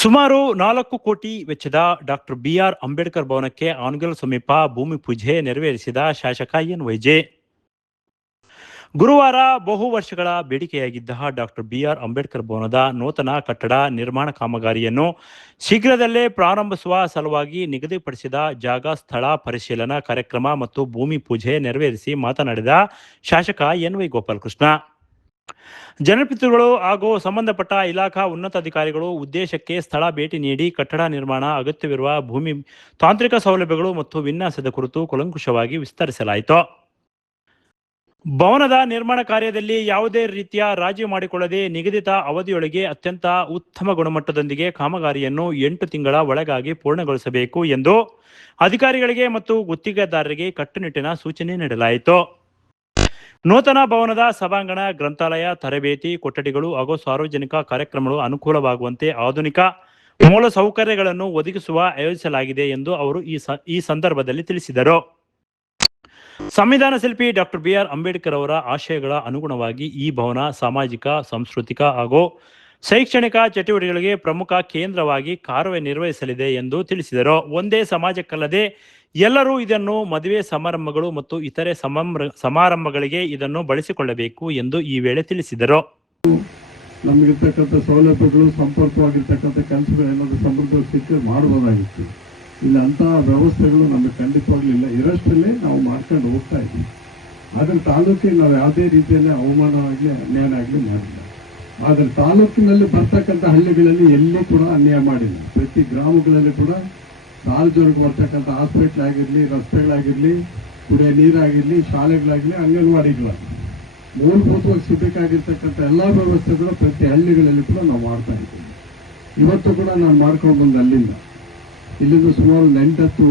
ಸುಮಾರು 4 ಕೋಟಿ ವೆಚ್ಚದ ಡಾಕ್ಟರ್ ಬಿಆರ್ ಅಂಬೇಡ್ಕರ್ ಭವನಕ್ಕೆ ಆನಗಲ್ ಸಮೀಪ ಭೂಮಿ ಪೂಜೆ ನೆರವೇರಿಸಿದ ಶಾಸಕ ಎನ್ ವೈಜೆ. ಗುರುವಾರ ಬಹು ವರ್ಷಗಳ ಬೇಡಿಕೆಯಾಗಿದ್ದ ಡಾಕ್ಟರ್ ಬಿಆರ್ ಅಂಬೇಡ್ಕರ್ ಭವನದ ನೂತನ ಕಟ್ಟಡ ನಿರ್ಮಾಣ ಕಾಮಗಾರಿಯನ್ನು ಶೀಘ್ರದಲ್ಲೇ ಪ್ರಾರಂಭಿಸುವ ಸಲುವಾಗಿ ನಿಗದಿಪಡಿಸಿದ ಜಾಗ ಸ್ಥಳ ಪರಿಶೀಲನಾ ಕಾರ್ಯಕ್ರಮ ಮತ್ತು ಭೂಮಿ ಪೂಜೆ ನೆರವೇರಿಸಿ ಮಾತನಾಡಿದ ಶಾಸಕ ಎನ್ ವೈ ಗೋಪಾಲಕೃಷ್ಣ, ಜನಪ್ರತಿನಿಧಿಗಳು ಹಾಗೂ ಸಂಬಂಧಪಟ್ಟ ಇಲಾಖಾ ಉನ್ನತಾಧಿಕಾರಿಗಳು ಉದ್ದೇಶಕ್ಕೆ ಸ್ಥಳ ಭೇಟಿ ನೀಡಿ ಕಟ್ಟಡ ನಿರ್ಮಾಣ ಅಗತ್ಯವಿರುವ ಭೂಮಿ ತಾಂತ್ರಿಕ ಸೌಲಭ್ಯಗಳು ಮತ್ತು ವಿನ್ಯಾಸದ ಕುರಿತು ಕೂಲಂಕುಷವಾಗಿ ವಿಸ್ತರಿಸಲಾಯಿತು. ಭವನದ ನಿರ್ಮಾಣ ಕಾರ್ಯದಲ್ಲಿ ಯಾವುದೇ ರೀತಿಯ ರಾಜಿ ಮಾಡಿಕೊಳ್ಳದೆ ನಿಗದಿತ ಅವಧಿಯೊಳಗೆ ಅತ್ಯಂತ ಉತ್ತಮ ಗುಣಮಟ್ಟದೊಂದಿಗೆ ಕಾಮಗಾರಿಯನ್ನು 8 ತಿಂಗಳ ಒಳಗಾಗಿ ಪೂರ್ಣಗೊಳಿಸಬೇಕು ಎಂದು ಅಧಿಕಾರಿಗಳಿಗೆ ಮತ್ತು ಗುತ್ತಿಗೆದಾರರಿಗೆ ಕಟ್ಟುನಿಟ್ಟಿನ ಸೂಚನೆ ನೀಡಲಾಯಿತು. ನೂತನ ಭವನದ ಸಭಾಂಗಣ, ಗ್ರಂಥಾಲಯ, ತರಬೇತಿ ಕೊಠಡಿಗಳು ಹಾಗೂ ಸಾರ್ವಜನಿಕ ಕಾರ್ಯಕ್ರಮಗಳು ಅನುಕೂಲವಾಗುವಂತೆ ಆಧುನಿಕ ಮೂಲ ಸೌಕರ್ಯಗಳನ್ನು ಒದಗಿಸುವ ಆಯೋಜಿಸಲಾಗಿದೆ ಎಂದು ಅವರು ಈ ಸಂದರ್ಭದಲ್ಲಿ ತಿಳಿಸಿದರು. ಸಂವಿಧಾನ ಶಿಲ್ಪಿ ಡಾಕ್ಟರ್ ಬಿಆರ್ ಅಂಬೇಡ್ಕರ್ ಅವರ ಆಶಯಗಳ ಅನುಗುಣವಾಗಿ ಈ ಭವನ ಸಾಮಾಜಿಕ, ಸಾಂಸ್ಕೃತಿಕ ಹಾಗೂ ಶೈಕ್ಷಣಿಕ ಚಟುವಟಿಕೆಗಳಿಗೆ ಪ್ರಮುಖ ಕೇಂದ್ರವಾಗಿ ಕಾರ್ಯನಿರ್ವಹಿಸಲಿದೆ ಎಂದು ತಿಳಿಸಿದರು. ಒಂದೇ ಸಮಾಜಕ್ಕಲ್ಲದೆ ಎಲ್ಲರೂ ಇದನ್ನು ಮದುವೆ ಸಮಾರಂಭಗಳು ಮತ್ತು ಇತರೆ ಸಮಾರಂಭಗಳಿಗೆ ಇದನ್ನು ಬಳಸಿಕೊಳ್ಳಬೇಕು ಎಂದು ಈ ವೇಳೆ ತಿಳಿಸಿದರು. ನಮಗಿರ್ತಕ್ಕಂಥ ಸೌಲಭ್ಯಗಳು ಸಂಪರ್ಕವಾಗಿರ್ತಕ್ಕಂಥ ಕೆಲಸಗಳೇನಾದರೂ ಸಮೃದ್ಧಿ ಮಾಡಬಹುದಾಗಿತ್ತು. ಇಲ್ಲ ಅಂತಹ ವ್ಯವಸ್ಥೆಗಳು ನಮಗೆ ಖಂಡಿತವಾಗ್ಲಿಲ್ಲ. ಇರಷ್ಟಲ್ಲೇ ನಾವು ಮಾಡ್ಕೊಂಡು ಹೋಗ್ತಾ ಇದ್ವಿ. ಆದರೆ ತಾಲೂಕಿಗೆ ನಾವು ಯಾವುದೇ ರೀತಿಯಲ್ಲಿ ಅವಮಾನವಾಗಲಿ ಅನ್ಯಾಯ ಆಗಲಿ ಮಾಡಿಲ್ಲ. ಆದರೆ ತಾಲೂಕಿನಲ್ಲಿ ಬರ್ತಕ್ಕಂಥ ಹಳ್ಳಿಗಳಲ್ಲಿ ಎಲ್ಲಿ ಕೂಡ ಅನ್ಯಾಯ ಮಾಡಿಲ್ಲ. ಪ್ರತಿ ಗ್ರಾಮಗಳಲ್ಲಿ ಕೂಡ ಸಾರ್ವಜನಿಕ ಬರ್ತಕ್ಕಂಥ ಹಾಸ್ಪಿಟ್ಲ್ ಆಗಿರಲಿ, ರಸ್ತೆಗಳಾಗಿರಲಿ, ಕುಡಿಯೋ ನೀರಾಗಿರಲಿ, ಶಾಲೆಗಳಾಗಲಿ, ಅಂಗನವಾಡಿಗಳಾಗಲಿ, ಮೂಲಭೂತವಾಗಿ ಸಿಗಬೇಕಾಗಿರ್ತಕ್ಕಂಥ ಎಲ್ಲ ವ್ಯವಸ್ಥೆಗಳು ಪ್ರತಿ ಹಳ್ಳಿಗಳಲ್ಲಿ ಕೂಡ ನಾವು ಮಾಡ್ತಾ ಇದ್ದೀವಿ. ಇವತ್ತು ಕೂಡ ನಾನು ಮಾಡ್ಕೊಂಡು ಬಂದು ಇಲ್ಲಿಂದ ಸುಮಾರು 8-10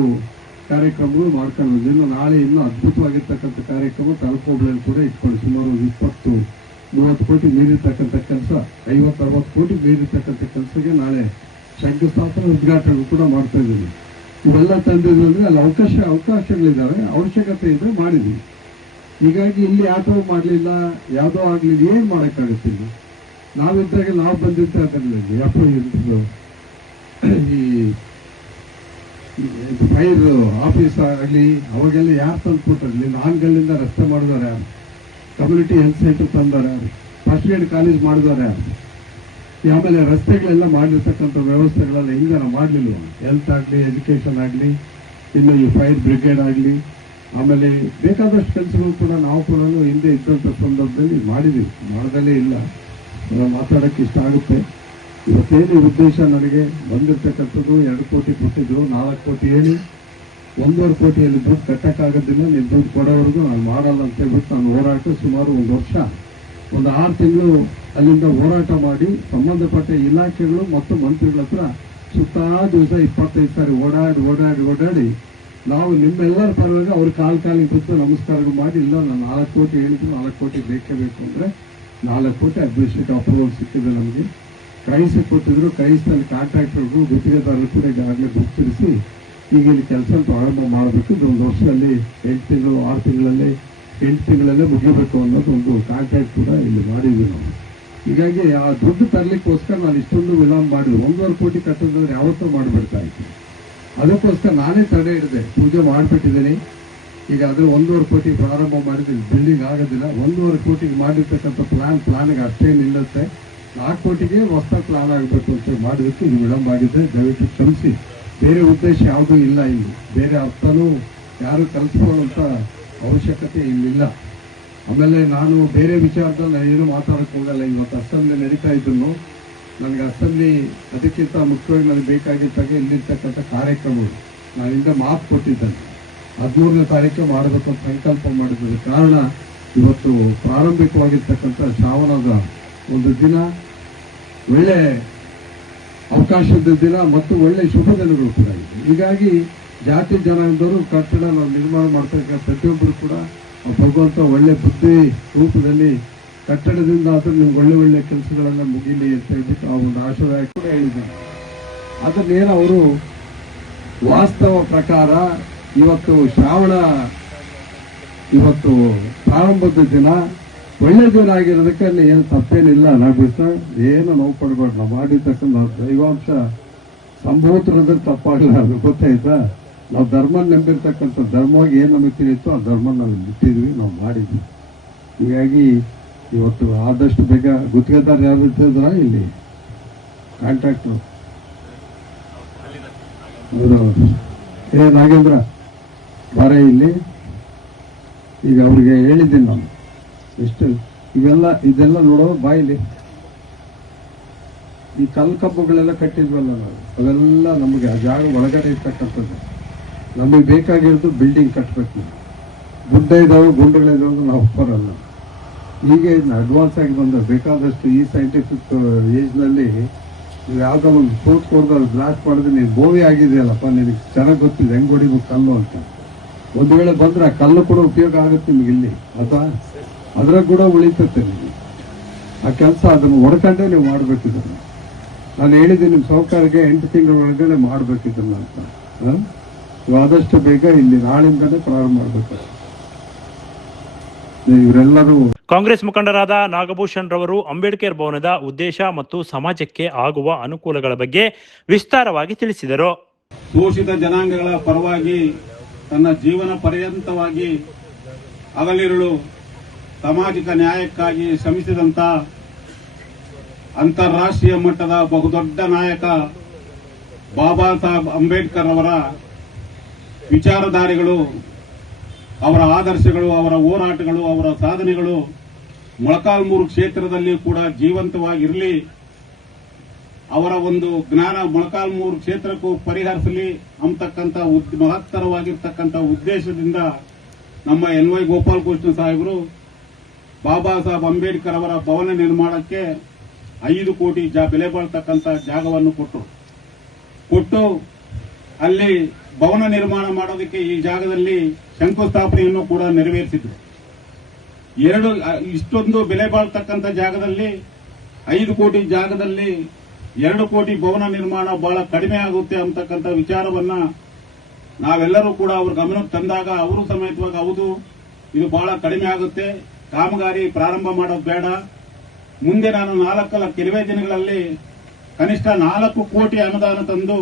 ಕಾರ್ಯಕ್ರಮಗಳು ಮಾಡ್ಕೊಂಡು ಬಂದಿದ್ದು. ನಾಳೆ ಇನ್ನೂ ಅದ್ಭುತವಾಗಿರ್ತಕ್ಕಂಥ ಕಾರ್ಯಕ್ರಮ ತಲುಪೋಬ್ಳಲ್ಲಿ ಕೂಡ ಇಟ್ಕೊಂಡು ಸುಮಾರು 20-30 ಕೋಟಿ ಮೀರಿರ್ತಕ್ಕಂಥ ಕೆಲಸ, 50-60 ಕೋಟಿ ಮೀರಿರ್ತಕ್ಕಂಥ ಕೆಲಸಕ್ಕೆ ನಾಳೆ ಶಂಕುಸ್ಥಾಪನೆ ಉದ್ಘಾಟನೆ ಕೂಡ ಮಾಡ್ತಾ ಇದ್ದೀವಿ. ಇವೆಲ್ಲ ತಂದಿದ್ರೆ ಅಲ್ಲಿ ಅವಕಾಶಗಳಿದ್ದಾವೆ, ಅವಶ್ಯಕತೆ ಇದೆ, ಮಾಡಿದ್ವಿ. ಹೀಗಾಗಿ ಇಲ್ಲಿ ಯಾಕೋ ಮಾಡಲಿಲ್ಲ, ಯಾವುದೋ ಆಗಲಿಲ್ಲ, ಏನು ಮಾಡೋಕ್ಕಾಗುತ್ತಿಲ್ಲ. ನಾವಿದ್ದಾಗ ನಾವು ಬಂದಿದ್ದೆ ಅದರಲ್ಲಿ ಯಾಕೋ ಈ ಫೈರ್ ಆಫೀಸ್ ಆಗಲಿ ಅವಾಗೆಲ್ಲ ಯಾರು ತಂದುಕೊಟ್ಟಿರಲಿ. ನಾನ್ಗಲ್ಲಿಂದ ರಸ್ತೆ ಮಾಡಿದವ್ರು ಯಾರು, ಕಮ್ಯುನಿಟಿ ಹೆಲ್ತ್ ಸೆಂಟರ್ ತಂದವ್ರು ಯಾರು, ಫಸ್ಟ್ ಏಡ್ ಕಾಲೇಜ್ ಮಾಡಿದವ್ರು ಯಾರು, ಆಮೇಲೆ ರಸ್ತೆಗಳೆಲ್ಲ ಮಾಡಿರ್ತಕ್ಕಂಥ ವ್ಯವಸ್ಥೆಗಳೆಲ್ಲ ಹಿಂಗಾರ ಮಾಡಲಿಲ್ಲ. ಹೆಲ್ತ್ ಆಗಲಿ, ಎಜುಕೇಷನ್ ಆಗಲಿ, ಇನ್ನು ಈ ಫೈರ್ ಬ್ರಿಗೇಡ್ ಆಗಲಿ, ಆಮೇಲೆ ಬೇಕಾದಷ್ಟು ಕೆಲಸಗಳು ಕೂಡ ನಾವು ಕೂಡ ಹಿಂದೆ ಇದ್ದಂಥ ಸಂದರ್ಭದಲ್ಲಿ ಮಾಡಿದ್ದೀವಿ. ಮಾಡದಲ್ಲೇ ಇಲ್ಲ. ಮಾತಾಡೋಕ್ಕೆ ಇಷ್ಟ ಆಗುತ್ತೆ. ಇವತ್ತೇನು ಉದ್ದೇಶ ನನಗೆ ಬಂದಿರ್ತಕ್ಕಂಥದ್ದು 2 ಕೋಟಿ ಕೊಟ್ಟಿದ್ರು, 4 ಕೋಟಿ ಹೇಳಿ 1.5 ಕೋಟಿಯಲ್ಲಿ ದುಡ್ಡು ಕಟ್ಟಕ್ಕಾಗೋದಿಲ್ಲ, ನೀವು ದುಡ್ಡು ಕೊಡೋವರೆಗೂ ನಾನು ಮಾಡಲ್ಲ ಅಂತ ಹೇಳ್ಬಿಟ್ಟು ನಾನು ಹೋರಾಟ ಸುಮಾರು 1 ವರ್ಷ 6 ತಿಂಗಳು ಅಲ್ಲಿಂದ ಹೋರಾಟ ಮಾಡಿ ಸಂಬಂಧಪಟ್ಟ ಇಲಾಖೆಗಳು ಮತ್ತು ಮಂತ್ರಿಗಳ ಹತ್ರ ಸುತ್ತಾ ದಿವಸ 25 ಸಾರಿ ಓಡಾಡಿ ನಾವು ನಿಮ್ಮೆಲ್ಲರ ಪರವಾಗಿ ಅವ್ರ ಕಾಲಿಗೆ ಬಿಟ್ಟು ನಮಸ್ಕಾರಗಳು ಮಾಡಿ, ಇಲ್ಲ ನಾನು 4 ಕೋಟಿ ಹೇಳಿದ್ರು, 4 ಕೋಟಿ ಬೇಕೇ ಬೇಕು ಅಂದರೆ 4 ಕೋಟಿ ಅಡ್ಮಿನಿಸ್ಟ್ರೇಟಿವ್ ಅಪ್ರೂವಲ್ ಸಿಕ್ಕಿದೆ ನಮಗೆ. ಕ್ರೈಸಿಗೆ ಕೊಟ್ಟಿದ್ರು. ಕ್ರೈಸ್ನಲ್ಲಿ ಕಾಂಟ್ರಾಕ್ಟರ್ಗಳು, ಗುತ್ತಿಗೆದಾರರು ಕೂಡ ಈಗಾಗಲೇ ಗುರುತಿಸಿ ಈಗ ಇಲ್ಲಿ ಕೆಲಸ ಪ್ರಾರಂಭ ಮಾಡಬೇಕು. ಇದು 1 ವರ್ಷದಲ್ಲಿ 8 ತಿಂಗಳು 6 ತಿಂಗಳಲ್ಲೇ 8 ತಿಂಗಳಲ್ಲೇ ಮುಗಿಬೇಕು ಅನ್ನೋದು ಒಂದು ಕಾಂಟ್ರಾಕ್ಟ್ ಕೂಡ ಇಲ್ಲಿ ಮಾಡಿದ್ವಿ ನಾವು. ಹೀಗಾಗಿ ಆ ದುಡ್ಡು ತರಲಿಕ್ಕೋಸ್ಕರ ನಾನು ಇಷ್ಟೊಂದು ವಿಳಂಬ ಮಾಡಿದ್ವಿ. 1.5 ಕೋಟಿ ಕಟ್ಟೋದಾದ್ರೆ ಯಾವತ್ತೂ ಮಾಡಿಬಿಡ್ತಾ ಇತ್ತು. ಅದಕ್ಕೋಸ್ಕರ ನಾನೇ ತಡೆ ಹಿಡಿದೆ, ಪೂಜೆ ಮಾಡಿಬಿಟ್ಟಿದ್ದೀನಿ. ಈಗ ಅದ್ರ 1.5 ಕೋಟಿ ಪ್ರಾರಂಭ ಮಾಡಿದ್ದೀನಿ. ಬಿಲ್ಡಿಂಗ್ ಆಗೋದಿಲ್ಲ. 1.5 ಕೋಟಿಗೆ ಮಾಡಿರ್ತಕ್ಕಂಥ ಪ್ಲಾನ್ಗೆ ಅಷ್ಟೇ ನಿಲ್ಲುತ್ತೆ. 4 ಕೋಟಿಗೆ ಹೊಸ ಪ್ಲಾನ್ ಆಗಬೇಕು ಅಂತ ಮಾಡೋದಕ್ಕೆ ಇದು ವಿಳಂಬ ಆಗಿದೆ. ದಯವಿಟ್ಟು ಕ್ಷಮಿಸಿ. ಬೇರೆ ಉದ್ದೇಶ ಯಾವುದೂ ಇಲ್ಲ. ಇಲ್ಲಿ ಬೇರೆ ಅರ್ಥನೂ ಯಾರು ಕಲಿಸ್ಕೊಳ್ಳುವಂಥ ಅವಶ್ಯಕತೆ ಇಲ್ಲಿಲ್ಲ. ಆಮೇಲೆ ನಾನು ಬೇರೆ ವಿಚಾರದಲ್ಲಿ ಏನು ಮಾತಾಡೋಕ್ಕೆ ಹೋಗಲ್ಲ. ಇವತ್ತು ಅಸೆಂಬ್ಲಿ ನಡೀತಾ ಇದ್ರು. ನನಗೆ ಅಸೆಂಬ್ಲಿ ಅದಕ್ಕಿಂತ ಮುಖ್ಯವಾಗಿ ನನಗೆ ಬೇಕಾಗಿದ್ದಾಗ ಇಲ್ಲಿರ್ತಕ್ಕಂಥ ಕಾರ್ಯಕ್ರಮಗಳು ನಾನು ಹಿಂದೆ ಮಾತು ಕೊಟ್ಟಿದ್ದೇನೆ. 13ನೇ ತಾರೀಕು ಮಾಡಬೇಕು ಅಂತ ಸಂಕಲ್ಪ ಮಾಡಿದ್ದ ಕಾರಣ ಇವತ್ತು ಪ್ರಾರಂಭಿಕವಾಗಿರ್ತಕ್ಕಂಥ ಶ್ರಾವಣದ ಒಂದು ದಿನ, ಒಳ್ಳೆ ಅವಕಾಶದ ದಿನ ಮತ್ತು ಒಳ್ಳೆ ಶುಭ ದಿನಗಳು ಕೂಡ ಇದೆ. ಹೀಗಾಗಿ ಜಾತಿ ಜನಾಂಗದವರು ಕಟ್ಟಡ ನಾವು ನಿರ್ಮಾಣ ಮಾಡ್ತಕ್ಕಂಥ ಪ್ರತಿಯೊಬ್ಬರು ಕೂಡ ಭಗವಂತ ಒಳ್ಳೆ ಬುದ್ಧಿ ರೂಪದಲ್ಲಿ ಕಟ್ಟಡದಿಂದ ಆದರೂ ನಿಮ್ಗೆ ಒಳ್ಳೆ ಕೆಲಸಗಳನ್ನು ಮುಗಿಲಿ ಅಂತ ಹೇಳ್ಬಿಟ್ಟು ಆ ಒಂದು ಆಶಯ ಕೂಡ ಹೇಳಿದ್ದಾರೆ. ಅದನ್ನೇನು ಅವರು ವಾಸ್ತವ ಪ್ರಕಾರ ಇವತ್ತು ಶ್ರಾವಣ, ಇವತ್ತು ಪ್ರಾರಂಭದ ದಿನ ಒಳ್ಳೆ ಜೀವನ ಆಗಿರೋದಕ್ಕೆ ಏನು ತಪ್ಪೇನಿಲ್ಲ. ನಾವಿಷ್ಟ ಏನು ನೋವು ಪಡ್ಬಾರ್ದು. ನಾವು ಮಾಡಿರ್ತಕ್ಕಂಥ ದೈವಾಂಶ ಸಂಭೂತರದ ತಪ್ಪಾಗಲ್ಲ. ಅದು ಗೊತ್ತಾಯ್ತಾ? ನಾವು ಧರ್ಮ ನಂಬಿರ್ತಕ್ಕಂಥ ಧರ್ಮವಾಗಿ ಏನು ನಮಗೆ ತಿಳಿಯುತ್ತೋ ಆ ಧರ್ಮ ನಾವು ಬಿಟ್ಟಿದ್ವಿ, ನಾವು ಮಾಡಿದ್ವಿ. ಹೀಗಾಗಿ ಇವತ್ತು ಆದಷ್ಟು ಬೇಗ ಗುತ್ತಿಗೆದಾರ ಯಾರು ಇರ್ತಿದ್ರ ಇಲ್ಲಿ ಕಾಂಟ್ರಾಕ್ಟ್ರು ನಾಗೇಂದ್ರ ಬಾರ ಇಲ್ಲಿ. ಈಗ ಅವ್ರಿಗೆ ಹೇಳಿದ್ದೀನಿ ನಾನು ಎಷ್ಟು ಇದೆಲ್ಲ ನೋಡೋ ಬಾಯಿಲಿ ಈ ಕಲ್ಕಬ್ಬುಗಳೆಲ್ಲ ಕಟ್ಟಿದ್ವಲ್ಲ ನಾವು, ಅವೆಲ್ಲ ನಮಗೆ ಆ ಜಾಗ ಒಳಗಡೆ ಇರ್ತಕ್ಕಂಥದ್ದು. ನಮಗೆ ಬೇಕಾಗಿರೋದು ಬಿಲ್ಡಿಂಗ್ ಕಟ್ಟಬೇಕು. ಗುಡ್ಡ ಇದಾವೆ, ಗುಂಡುಗಳಿದಾವೆ, ನಾವು ಒಪ್ಪರಲ್ಲ. ಈಗ ಇದನ್ನ ಅಡ್ವಾನ್ಸ್ ಆಗಿ ಬಂದ ಬೇಕಾದಷ್ಟು ಈ ಸೈಂಟಿಫಿಕ್ ಏಜ್ನಲ್ಲಿ ನೀವು ಯಾವುದೋ ಒಂದು ಸೋತ್ ಕೊಡ್ದು ಬ್ಲಾಸ್ಟ್ ಮಾಡಿದ್ರೆ ನೀನು ಬೋವಿ ಆಗಿದೆಯಲ್ಲಪ್ಪ, ನಿನಗೆ ಚೆನ್ನಾಗಿ ಗೊತ್ತಿದೆ ಹೆಂಗೆ ಹೊಡಿಬೇಕು ಕಲ್ಲು ಅಂತ. ಒಂದು ವೇಳೆ ಬಂದ್ರೆ ಆ ಕಲ್ಲು ಕೂಡ ಉಪಯೋಗ ಆಗುತ್ತೆ ನಿಮಗೆ ಇಲ್ಲಿ, ಅಥವಾ ಅದ್ರಾಗ ಕೂಡ ಉಳಿತತ್ತೆ ನಿಮಗೆ ಆ ಕೆಲಸ. ಅದನ್ನು ಹೊಡ್ಕೊಂಡೇ ನೀವು ಮಾಡಬೇಕಿದ್ದನ್ನು. ನಾನು ಹೇಳಿದ್ದೀನಿ ನಿಮ್ಮ ಸೌಕರ್ಯಕ್ಕೆ 8 ತಿಂಗಳ ಒಳಗಡೆ ಮಾಡಬೇಕಿದ್ದನ್ನು ಅಂತ. ಆದಷ್ಟು ಬೇಗ ಇಲ್ಲಿ ನಾಳಿಂದಲೇ ಪ್ರಾರಂಭ ಮಾಡಬೇಕು ಇವರೆಲ್ಲರೂ. ಕಾಂಗ್ರೆಸ್ ಮುಖಂಡರಾದ ನಾಗಭೂಷಣ್ ರವರು ಅಂಬೇಡ್ಕರ್ ಭವನದ ಉದ್ದೇಶ ಮತ್ತು ಸಮಾಜಕ್ಕೆ ಆಗುವ ಅನುಕೂಲಗಳ ಬಗ್ಗೆ ವಿಸ್ತಾರವಾಗಿ ತಿಳಿಸಿದರು. ಶೋಷಿತ ಜನಾಂಗಗಳ ಪರವಾಗಿ ತನ್ನ ಜೀವನ ಪರ್ಯಂತವಾಗಿ ಹಗಲಿರುಳು ಸಾಮಾಜಿಕ ನ್ಯಾಯಕ್ಕಾಗಿ ಶ್ರಮಿಸಿದಂತ ಅಂತಾರಾಷ್ಟ್ರೀಯ ಮಟ್ಟದ ಬಹುದೊಡ್ಡ ನಾಯಕ ಬಾಬಾ ಸಾಹೇಬ್ ಅಂಬೇಡ್ಕರ್ ಅವರ ವಿಚಾರಧಾರೆಗಳು, ಅವರ ಆದರ್ಶಗಳು, ಅವರ ಹೋರಾಟಗಳು, ಅವರ ಸಾಧನೆಗಳು ಮೊಳಕಾಲ್ಮೂರು ಕ್ಷೇತ್ರದಲ್ಲಿ ಕೂಡ ಜೀವಂತವಾಗಿರಲಿ, ಅವರ ಒಂದು ಜ್ಞಾನ ಮೊಳಕಾಲ್ಮೂರು ಕ್ಷೇತ್ರಕ್ಕೂ ಪರಿಹರಿಸಲಿ ಅಂತಕ್ಕಂಥ ಮಹತ್ತರವಾಗಿರ್ತಕ್ಕಂಥ ಉದ್ದೇಶದಿಂದ ನಮ್ಮ NY ಗೋಪಾಲಕೃಷ್ಣ ಸಾಹೇಬರು ಬಾಬಾ ಸಾಹೇಬ್ ಅಂಬೇಡ್ಕರ್ ಅವರ ಭವನ ನಿರ್ಮಾಣಕ್ಕೆ 5 ಕೋಟಿ ಬೆಲೆ ಬಾಳ್ತಕ್ಕಂಥ ಜಾಗವನ್ನು ಕೊಟ್ಟು ಅಲ್ಲಿ ಭವನ ನಿರ್ಮಾಣ ಮಾಡೋದಕ್ಕೆ ಈ ಜಾಗದಲ್ಲಿ ಶಂಕುಸ್ಥಾಪನೆಯನ್ನು ಕೂಡ ನೆರವೇರಿಸಿದ್ರು. ಇಷ್ಟೊಂದು ಬೆಲೆ ಬಾಳ್ತಕ್ಕಂಥ ಜಾಗದಲ್ಲಿ 5 ಕೋಟಿ ಜಾಗದಲ್ಲಿ 2 ಕೋಟಿ ಭವನ ನಿರ್ಮಾಣ ಬಹಳ ಕಡಿಮೆ ಆಗುತ್ತೆ ಅಂತಕ್ಕಂಥ ವಿಚಾರವನ್ನ ನಾವೆಲ್ಲರೂ ಕೂಡ ಅವ್ರ ಗಮನಕ್ಕೆ ತಂದಾಗ ಅವರು ಸಮೇತವಾಗಿ ಹೌದು ಇದು ಬಹಳ ಕಡಿಮೆ ಆಗುತ್ತೆ, ಕಾಮಗಾರಿ ಪ್ರಾರಂಭ ಮಾಡೋದು ಬೇಡ, ಮುಂದೆ ನಾನು ಕೆಲವೇ ದಿನಗಳಲ್ಲಿ ಕನಿಷ್ಠ 4 ಕೋಟಿ ಅನುದಾನ ತಂದು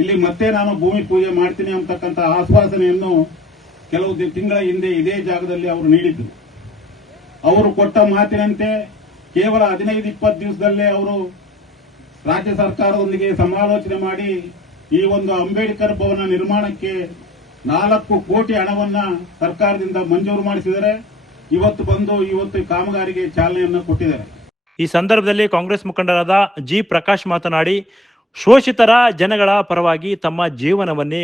ಇಲ್ಲಿ ಮತ್ತೆ ನಾನು ಭೂಮಿ ಪೂಜೆ ಮಾಡ್ತೀನಿ ಅಂತಕ್ಕಂಥ ಆಶ್ವಾಸನೆಯನ್ನು ಕೆಲವು ತಿಂಗಳ ಹಿಂದೆ ಇದೇ ಜಾಗದಲ್ಲಿ ಅವರು ನೀಡಿದ್ರು. ಅವರು ಕೊಟ್ಟ ಮಾತಿನಂತೆ ಕೇವಲ 15-20 ದಿವಸದಲ್ಲೇ ಅವರು ರಾಜ್ಯ ಸರ್ಕಾರದೊಂದಿಗೆ ಸಮಾಲೋಚನೆ ಮಾಡಿ ಈ ಒಂದು ಅಂಬೇಡ್ಕರ್ ಭವನ ನಿರ್ಮಾಣಕ್ಕೆ 4 ಕೋಟಿ ಹಣವನ್ನ ಸರ್ಕಾರದಿಂದ ಮಂಜೂರು ಮಾಡಿಸಿದ್ದಾರೆ. ಇವತ್ತು ಕಾಮಗಾರಿಗೆ ಚಾಲನೆಯನ್ನು ಕೊಟ್ಟಿದ್ದಾರೆ. ಈ ಸಂದರ್ಭದಲ್ಲಿ ಕಾಂಗ್ರೆಸ್ ಮುಖಂಡರಾದ ಜಿ ಪ್ರಕಾಶ್ ಮಾತನಾಡಿ, ಶೋಷಿತರ ಜನಗಳ ಪರವಾಗಿ ತಮ್ಮ ಜೀವನವನ್ನೇ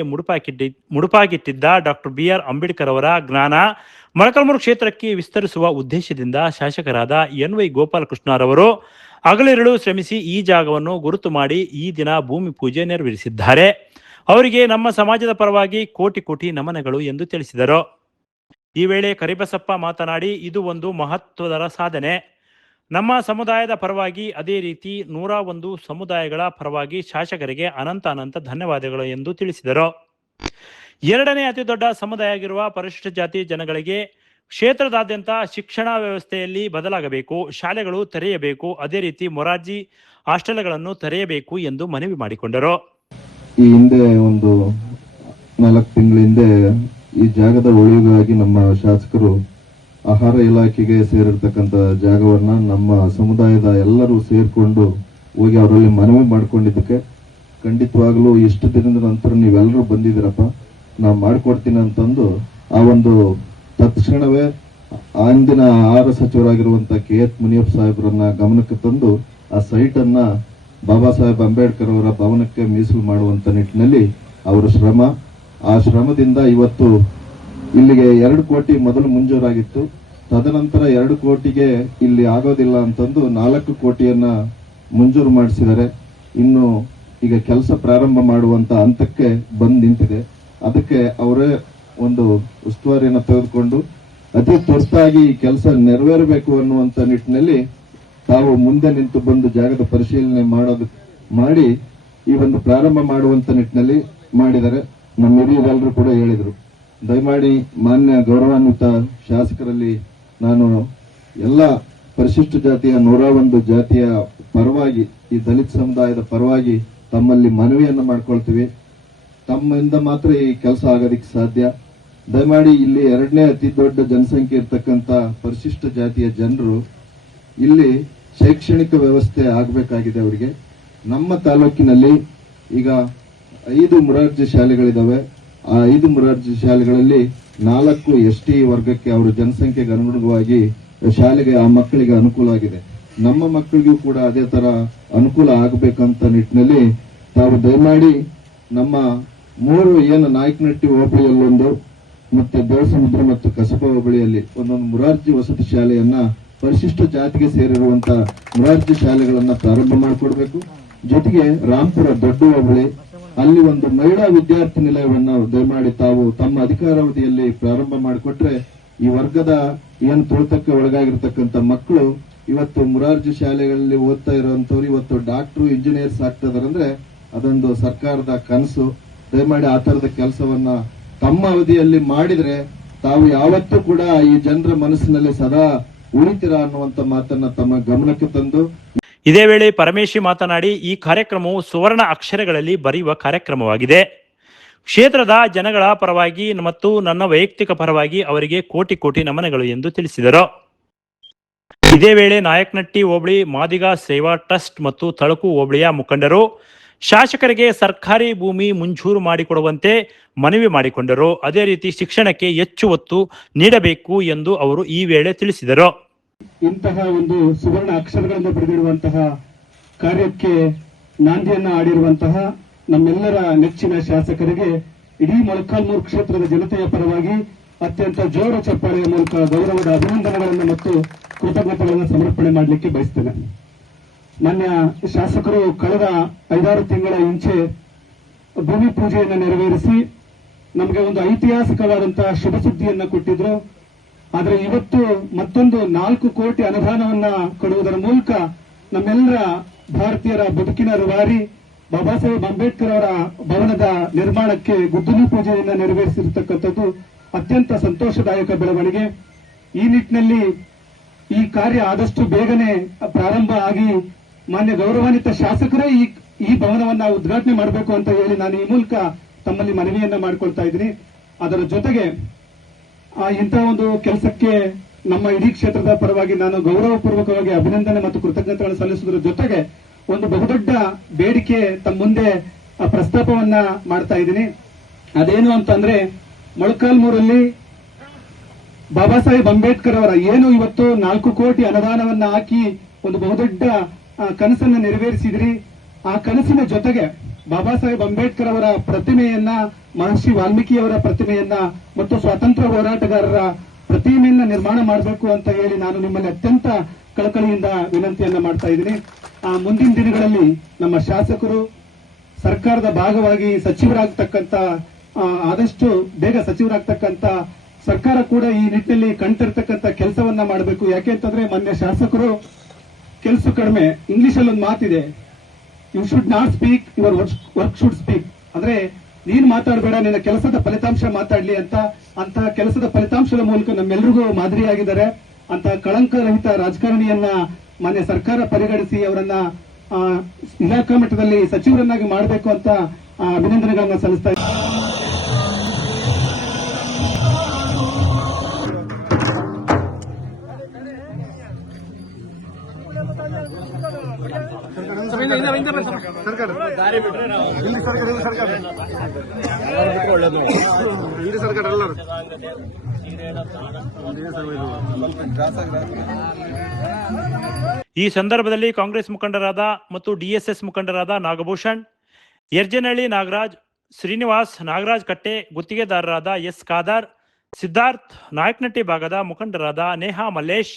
ಮುಡುಪಾಗಿಟ್ಟಿದ್ದ ಡಾಕ್ಟರ್ BR ಅಂಬೇಡ್ಕರ್ ಅವರ ಜ್ಞಾನ ಮೊಳಕಾಲ್ಮೂರು ಕ್ಷೇತ್ರಕ್ಕೆ ವಿಸ್ತರಿಸುವ ಉದ್ದೇಶದಿಂದ ಶಾಸಕರಾದ NY ಗೋಪಾಲಕೃಷ್ಣರವರು ಹಗಲಿರುಳು ಶ್ರಮಿಸಿ ಈ ಜಾಗವನ್ನು ಗುರುತು ಮಾಡಿ ಈ ದಿನ ಭೂಮಿ ಪೂಜೆ ನೆರವೇರಿಸಿದ್ದಾರೆ. ಅವರಿಗೆ ನಮ್ಮ ಸಮಾಜದ ಪರವಾಗಿ ಕೋಟಿ ಕೋಟಿ ನಮನಗಳು ಎಂದು ತಿಳಿಸಿದರು. ಈ ವೇಳೆ ಕರಿಬಸಪ್ಪ ಮಾತನಾಡಿ, ಇದು ಒಂದು ಮಹತ್ವದ ಸಾಧನೆ. ನಮ್ಮ ಸಮುದಾಯದ ಪರವಾಗಿ ಅದೇ ರೀತಿ 101 ಸಮುದಾಯಗಳ ಪರವಾಗಿ ಶಾಸಕರಿಗೆ ಅನಂತ ಧನ್ಯವಾದಗಳು ಎಂದು ತಿಳಿಸಿದರು. 2ನೇ ಅತಿ ದೊಡ್ಡ ಸಮುದಾಯ ಆಗಿರುವ ಪರಿಶಿಷ್ಟ ಜಾತಿ ಜನಗಳಿಗೆ ಕ್ಷೇತ್ರದಾದ್ಯಂತ ಶಿಕ್ಷಣ ವ್ಯವಸ್ಥೆಯಲ್ಲಿ ಬದಲಾಗಬೇಕು, ಶಾಲೆಗಳು ತೆರೆಯಬೇಕು, ಅದೇ ರೀತಿ ಮೊರಾರ್ಜಿ ಹಾಸ್ಟೆಲ್ಗಳನ್ನು ತೆರೆಯಬೇಕು ಎಂದು ಮನವಿ ಮಾಡಿಕೊಂಡರು. ಈ ಹಿಂದೆ ಒಂದು 4 ತಿಂಗಳ ಹಿಂದೆ ಈ ಜಾಗದ ಉಳಿವಿಗಾಗಿ ನಮ್ಮ ಶಾಸಕರು ಆಹಾರ ಇಲಾಖೆಗೆ ಸೇರಿರ್ತಕ್ಕಂಥ ಜಾಗವನ್ನ ನಮ್ಮ ಸಮುದಾಯದ ಎಲ್ಲರೂ ಸೇರ್ಕೊಂಡು ಹೋಗಿ ಅವರಲ್ಲಿ ಮನವಿ ಮಾಡ್ಕೊಂಡಿದ್ದಕ್ಕೆ ಖಂಡಿತವಾಗ್ಲೂ ಇಷ್ಟು ದಿನದ ನಂತರ ನೀವೆಲ್ಲರೂ ಬಂದಿದ್ದೀರಪ್ಪ, ನಾವು ಮಾಡ್ಕೊಡ್ತೀನಿ ಅಂತಂದು ಆ ಒಂದು ತಕ್ಷಣವೇ ಅಂದಿನ ಆಹಾರ ಸಚಿವರಾಗಿರುವಂತ KH ಮುನಿಯಪ್ಪ ಸಾಹೇಬ್ರನ್ನ ಗಮನಕ್ಕೆ ತಂದು ಆ ಸೈಟ್ ಅನ್ನ ಬಾಬಾ ಸಾಹೇಬ್ ಅಂಬೇಡ್ಕರ್ ಅವರ ಭವನಕ್ಕೆ ಮೀಸಲು ಮಾಡುವಂತ ನಿಟ್ಟಿನಲ್ಲಿ ಅವರ ಆ ಶ್ರಮದಿಂದ ಇವತ್ತು ಇಲ್ಲಿಗೆ 2 ಕೋಟಿ ಮೊದಲು ಮಂಜೂರಾಗಿತ್ತು. ತದನಂತರ 2 ಕೋಟಿಗೆ ಇಲ್ಲಿ ಆಗೋದಿಲ್ಲ ಅಂತಂದು 4 ಕೋಟಿಯನ್ನ ಮಂಜೂರು ಮಾಡಿಸಿದ್ದಾರೆ. ಇನ್ನು ಈಗ ಕೆಲಸ ಪ್ರಾರಂಭ ಮಾಡುವಂತ ಹಂತಕ್ಕೆ ಬಂದು ನಿಂತಿದೆ. ಅದಕ್ಕೆ ಅವರೇ ಒಂದು ಉಸ್ತುವಾರಿಯನ್ನು ತೆಗೆದುಕೊಂಡು ಅತಿ ತುರ್ತಾಗಿ ಈ ಕೆಲಸ ನೆರವೇರಬೇಕು ಅನ್ನುವಂತ ನಿಟ್ಟಿನಲ್ಲಿ ತಾವು ಮುಂದೆ ನಿಂತು ಬಂದು ಜಾಗದ ಪರಿಶೀಲನೆ ಮಾಡಿ ಈ ಒಂದು ಪ್ರಾರಂಭ ಮಾಡುವಂತ ನಿಟ್ಟಿನಲ್ಲಿ ಮಾಡಿದ್ದಾರೆ. ನಮ್ಮ ಹಿರಿಯರೆಲ್ಲರೂ ಕೂಡ ಹೇಳಿದ್ರು, ದಯಮಾಡಿ ಮಾನ್ಯ ಗೌರವಾನ್ವಿತ ಶಾಸಕರಲ್ಲಿ ನಾನು ಎಲ್ಲ ಪರಿಶಿಷ್ಟ ಜಾತಿಯ 101 ಜಾತಿಯ ಪರವಾಗಿ, ಈ ದಲಿತ ಸಮುದಾಯದ ಪರವಾಗಿ ತಮ್ಮಲ್ಲಿ ಮನವಿಯನ್ನು ಮಾಡ್ಕೊಳ್ತೀವಿ. ತಮ್ಮಿಂದ ಮಾತ್ರ ಈ ಕೆಲಸ ಆಗೋದಕ್ಕೆ ಸಾಧ್ಯ. ದಯಮಾಡಿ ಇಲ್ಲಿ 2ನೇ ಅತಿ ದೊಡ್ಡ ಜನಸಂಖ್ಯೆ ಇರತಕ್ಕಂತ ಪರಿಶಿಷ್ಟ ಜಾತಿಯ ಜನರು ಇಲ್ಲಿ ಶೈಕ್ಷಣಿಕ ವ್ಯವಸ್ಥೆ ಆಗಬೇಕಾಗಿದೆ ಅವರಿಗೆ. ನಮ್ಮ ತಾಲೂಕಿನಲ್ಲಿ ಈಗ 5 ಮೊರಾರ್ಜಿ ಶಾಲೆಗಳಿದಾವೆ. ಆ 5 ಮೊರಾರ್ಜಿ ಶಾಲೆಗಳಲ್ಲಿ 4 ST ವರ್ಗಕ್ಕೆ ಅವರ ಜನಸಂಖ್ಯೆಗೆ ಅನುಗುಣವಾಗಿ ಶಾಲೆಗೆ ಆ ಮಕ್ಕಳಿಗೆ ಅನುಕೂಲ ಆಗಿದೆ. ನಮ್ಮ ಮಕ್ಕಳಿಗೂ ಕೂಡ ಅದೇ ತರ ಅನುಕೂಲ ಆಗಬೇಕಂತ ನಿಟ್ಟಿನಲ್ಲಿ ತಾವು ದಯಮಾಡಿ ನಮ್ಮ 3 ಏನು ನಾಯಕನಹಟ್ಟಿ ಹೋಬಳಿಯಲ್ಲೊಂದು ಮತ್ತೆ ದೇವಸಮುದ್ರ ಮತ್ತು ಕಸಬಾ ಹೋಬಳಿಯಲ್ಲಿ ಒಂದೊಂದು ಮೊರಾರ್ಜಿ ವಸತಿ ಶಾಲೆಯನ್ನ ಪರಿಶಿಷ್ಟ ಜಾತಿಗೆ ಸೇರಿರುವಂತಹ ಮೊರಾರ್ಜಿ ಶಾಲೆಗಳನ್ನ ಪ್ರಾರಂಭ ಮಾಡಿಕೊಡ್ಬೇಕು. ಜೊತೆಗೆ ರಾಂಪುರ ದೊಡ್ಡ ಹೋಬಳಿ ಅಲ್ಲಿ ಒಂದು ಮಹಿಳಾ ವಿದ್ಯಾರ್ಥಿ ನಿಲಯವನ್ನ ದಯಮಾಡಿ ತಾವು ತಮ್ಮ ಅಧಿಕಾರಾವಧಿಯಲ್ಲಿ ಪ್ರಾರಂಭ ಮಾಡಿಕೊಟ್ರೆ ಈ ವರ್ಗದ ಏನು ತುಳಿತಕ್ಕೆ ಒಳಗಾಗಿರ್ತಕ್ಕಂಥ ಮಕ್ಕಳು ಇವತ್ತು ಮೊರಾರ್ಜಿ ಶಾಲೆಗಳಲ್ಲಿ ಓದ್ತಾ ಇರುವಂತವ್ರು ಇವತ್ತು ಡಾಕ್ಟರ್, ಇಂಜಿನಿಯರ್ಸ್ ಆಗ್ತದಾರಂದ್ರೆ ಅದೊಂದು ಸರ್ಕಾರದ ಕನಸು. ದಯಮಾಡಿ ಆ ತರದ ಕೆಲಸವನ್ನ ತಮ್ಮ ಅವಧಿಯಲ್ಲಿ ಮಾಡಿದ್ರೆ ತಾವು ಯಾವತ್ತೂ ಕೂಡ ಈ ಜನರ ಮನಸ್ಸಿನಲ್ಲಿ ಸದಾ ಉಳಿತೀರಾ ಅನ್ನುವಂತ ಮಾತನ್ನ ತಮ್ಮ ಗಮನಕ್ಕೆ ತಂದು ಇದೇ ವೇಳೆ ಪರಮೇಶಿ ಮಾತನಾಡಿ, ಈ ಕಾರ್ಯಕ್ರಮವು ಸುವರ್ಣ ಅಕ್ಷರಗಳಲ್ಲಿ ಬರೆಯುವ ಕಾರ್ಯಕ್ರಮವಾಗಿದೆ. ಕ್ಷೇತ್ರದ ಜನಗಳ ಪರವಾಗಿ ಮತ್ತು ನನ್ನ ವೈಯಕ್ತಿಕ ಪರವಾಗಿ ಅವರಿಗೆ ಕೋಟಿ ಕೋಟಿ ನಮನಗಳು ಎಂದು ತಿಳಿಸಿದರು. ಇದೇ ವೇಳೆ ನಾಯಕನಹಟ್ಟಿ ಹೋಬಳಿ ಮಾದಿಗ ಸೇವಾ ಟ್ರಸ್ಟ್ ಮತ್ತು ತಳಕು ಹೋಬಳಿಯ ಮುಖಂಡರು ಶಾಸಕರಿಗೆ ಸರ್ಕಾರಿ ಭೂಮಿ ಮಂಜೂರು ಮಾಡಿಕೊಡುವಂತೆ ಮನವಿ ಮಾಡಿಕೊಂಡರು. ಅದೇ ರೀತಿ ಶಿಕ್ಷಣಕ್ಕೆ ಹೆಚ್ಚು ಒತ್ತು ನೀಡಬೇಕು ಎಂದು ಅವರು ಈ ವೇಳೆ ತಿಳಿಸಿದರು. ಇಂತಹ ಒಂದು ಸುವರ್ಣ ಅಕ್ಷರಗಳಿಂದ ಬರೆದಿರುವಂತಹ ಕಾರ್ಯಕ್ಕೆ ನಾಂದಿಯನ್ನ ಆಡಿರುವಂತಹ ನಮ್ಮೆಲ್ಲರ ನೆಚ್ಚಿನ ಶಾಸಕರಿಗೆ ಇಡೀ ಮೊಳಕಾಲ್ಮೂರು ಕ್ಷೇತ್ರದ ಜನತೆಯ ಪರವಾಗಿ ಅತ್ಯಂತ ಜೋರ ಚಪ್ಪಾಳೆಯ ಮೂಲಕ ಗೌರವದ ಅಭಿನಂದನೆಗಳನ್ನು ಮತ್ತು ಕೃತಜ್ಞತೆಗಳನ್ನು ಸಮರ್ಪಣೆ ಮಾಡಲಿಕ್ಕೆ ಬಯಸ್ತೇನೆ. ಮಾನ್ಯ ಶಾಸಕರು ಕಳೆದ 5-6 ತಿಂಗಳ ಮುಂಚೆ ಭೂಮಿ ಪೂಜೆಯನ್ನು ನೆರವೇರಿಸಿ ನಮಗೆ ಒಂದು ಐತಿಹಾಸಿಕವಾದಂತಹ ಶುಭ ಸುದ್ದಿಯನ್ನ ಕೊಟ್ಟಿದ್ರು. ಆದರೆ ಇವತ್ತು ಮತ್ತೊಂದು 4 ಕೋಟಿ ಅನುದಾನವನ್ನ ಕೊಡುವುದರ ಮೂಲಕ ನಮ್ಮೆಲ್ಲರ ಭಾರತೀಯರ ಬದುಕಿನ ರೂವಾರಿ ಬಾಬಾ ಸಾಹೇಬ್ ಅಂಬೇಡ್ಕರ್ ಅವರ ಭವನದ ನಿರ್ಮಾಣಕ್ಕೆ ಗುದ್ದಲಿ ಪೂಜೆಯನ್ನ ನೆರವೇರಿಸಿರ್ತಕ್ಕಂಥದ್ದು ಅತ್ಯಂತ ಸಂತೋಷದಾಯಕ ಬೆಳವಣಿಗೆ. ಈ ನಿಟ್ಟಿನಲ್ಲಿ ಈ ಕಾರ್ಯ ಆದಷ್ಟು ಬೇಗನೆ ಪ್ರಾರಂಭ ಆಗಿ ಮಾನ್ಯ ಗೌರವಾನ್ವಿತ ಶಾಸಕರೇ ಈ ಭವನವನ್ನ ಉದ್ಘಾಟನೆ ಮಾಡಬೇಕು ಅಂತ ಹೇಳಿ ನಾನು ಈ ಮೂಲಕ ತಮ್ಮಲ್ಲಿ ಮನವಿಯನ್ನ ಮಾಡಿಕೊಳ್ತಾ ಇದ್ದೀನಿ. ಅದರ ಜೊತೆಗೆ ಇಂತಹ ಒಂದು ಕೆಲಸಕ್ಕೆ ನಮ್ಮ ಇಡೀ ಕ್ಷೇತ್ರದ ಪರವಾಗಿ ನಾನು ಗೌರವಪೂರ್ವಕವಾಗಿ ಅಭಿನಂದನೆ ಮತ್ತು ಕೃತಜ್ಞತೆಗಳನ್ನು ಸಲ್ಲಿಸುವುದರ ಜೊತೆಗೆ ಒಂದು ಬಹುದೊಡ್ಡ ಬೇಡಿಕೆ ತಮ್ಮ ಮುಂದೆ ಪ್ರಸ್ತಾಪವನ್ನ ಮಾಡ್ತಾ ಇದ್ದೀನಿ. ಅದೇನು ಅಂತಂದ್ರೆ, ಮೊಳಕಾಲ್ಮೂರಲ್ಲಿ ಬಾಬಾ ಸಾಹೇಬ್ ಅಂಬೇಡ್ಕರ್ ಅವರ ಏನು ಇವತ್ತು 4 ಕೋಟಿ ಅನುದಾನವನ್ನ ಹಾಕಿ ಒಂದು ಬಹುದೊಡ್ಡ ಕನಸನ್ನ ನೆರವೇರಿಸಿದ್ರಿ. ಆ ಕನಸಿನ ಜೊತೆಗೆ ಬಾಬಾ ಸಾಹೇಬ್ ಅಂಬೇಡ್ಕರ್ ಅವರ ಪ್ರತಿಮೆಯನ್ನ, ಮಹರ್ಷಿ ವಾಲ್ಮೀಕಿ ಅವರ ಪ್ರತಿಮೆಯನ್ನ ಮತ್ತು ಸ್ವಾತಂತ್ರ್ಯ ಹೋರಾಟಗಾರರ ಪ್ರತಿಮೆಯನ್ನ ನಿರ್ಮಾಣ ಮಾಡಬೇಕು ಅಂತ ಹೇಳಿ ನಾನು ನಿಮ್ಮಲ್ಲಿ ಅತ್ಯಂತ ಕಳಕಳಿಯಿಂದ ವಿನಂತಿಯನ್ನ ಮಾಡ್ತಾ ಇದ್ದೀನಿ. ಮುಂದಿನ ದಿನಗಳಲ್ಲಿ ನಮ್ಮ ಶಾಸಕರು ಸರ್ಕಾರದ ಭಾಗವಾಗಿ ಸಚಿವರಾಗ್ತಕ್ಕಂತ, ಆದಷ್ಟು ಬೇಗ ಸಚಿವರಾಗ್ತಕ್ಕಂತ ಸರ್ಕಾರ ಕೂಡ ಈ ನಿಟ್ಟಿನಲ್ಲಿ ಕಂಟಿರ್ತಕ್ಕಂಥ ಕೆಲಸವನ್ನ ಮಾಡಬೇಕು. ಯಾಕೆಂತಂದ್ರೆ ಮಾನ್ಯ ಶಾಸಕರು ಕೆಲಸ ಕಡಿಮೆ. ಇಂಗ್ಲಿಷ್ ಅಲ್ಲಿ ಒಂದು ಮಾತಿದೆ, you should not speak, your work should speak. ಅಂದ್ರೆ ನೀನ್ ಮಾತಾಡಬೇಡ, ನಿನ್ನ ಕೆಲಸದ ಫಲಿತಾಂಶ ಮಾತಾಡ್ಲಿ ಅಂತ. ಅಂತಹ ಕೆಲಸದ ಫಲಿತಾಂಶದ ಮೂಲಕ ನಮ್ಮೆಲ್ಲರಿಗೂ ಮಾದರಿಯಾಗಿದ್ದಾರೆ. ಅಂತಹ ಕಳಂಕರಹಿತ ರಾಜಕಾರಣಿಯನ್ನ ಮಾನ್ಯ ಸರ್ಕಾರ ಪರಿಗಣಿಸಿ ಅವರನ್ನ ಇಲಾಖಾ ಮಟ್ಟದಲ್ಲಿ ಸಚಿವರನ್ನಾಗಿ ಮಾಡಬೇಕು ಅಂತ ಅಭಿನಂದನೆಗಳನ್ನ ಸಲ್ಲಿಸ್ತಾ ಇದ್ದಾರೆ. ಈ ಸಂದರ್ಭದಲ್ಲಿ ಕಾಂಗ್ರೆಸ್ ಮುಖಂಡರಾದ ಮತ್ತು ಡಿಎಸ್ಎಸ್ ಮುಖಂಡರಾದ ನಾಗಭೂಷಣ್, ಯರ್ಜನಹಳ್ಳಿ ನಾಗರಾಜ್, ಶ್ರೀನಿವಾಸ್, ನಾಗರಾಜ್ ಕಟ್ಟೆ, ಗುತ್ತಿಗೆದಾರರಾದ ಎಸ್ ಖಾದರ್, ಸಿದ್ಧಾರ್ಥ್, ನಾಯಕನಹಟ್ಟಿ ಭಾಗದ ಮುಖಂಡರಾದ ನೇಹಾ ಮಲ್ಲೇಶ್,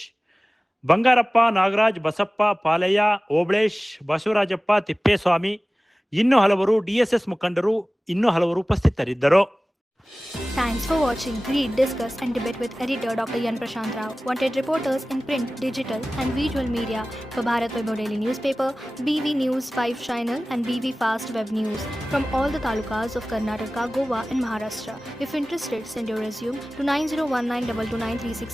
ಬಂಗಾರಪ್ಪ, ನಾಗರಾಜ್, ಬಸಪ್ಪ, ಪಾಲಯ್ಯ, ಓಬಳೇಶ್, ಬಸವರಾಜಪ್ಪ, ತಿಪ್ಪೇಸ್ವಾಮಿ, ಇನ್ನೂ ಹಲವರು ಡಿಎಸ್ಎಸ್ ಮುಖಂಡರು ಇನ್ನೂ ಹಲವರು ಉಪಸ್ಥಿತರಿದ್ದರು. Thanks for watching. Read, discuss and debate with editor Dr. Yan Prashant Rao. Wanted reporters in print, digital and visual media for Bharat Vaibhav Daily Newspaper, BV News 5 Channel and BV Fast Web News from all the talukas of Karnataka, Goa and Maharashtra. If interested, send your resume to 9019229369.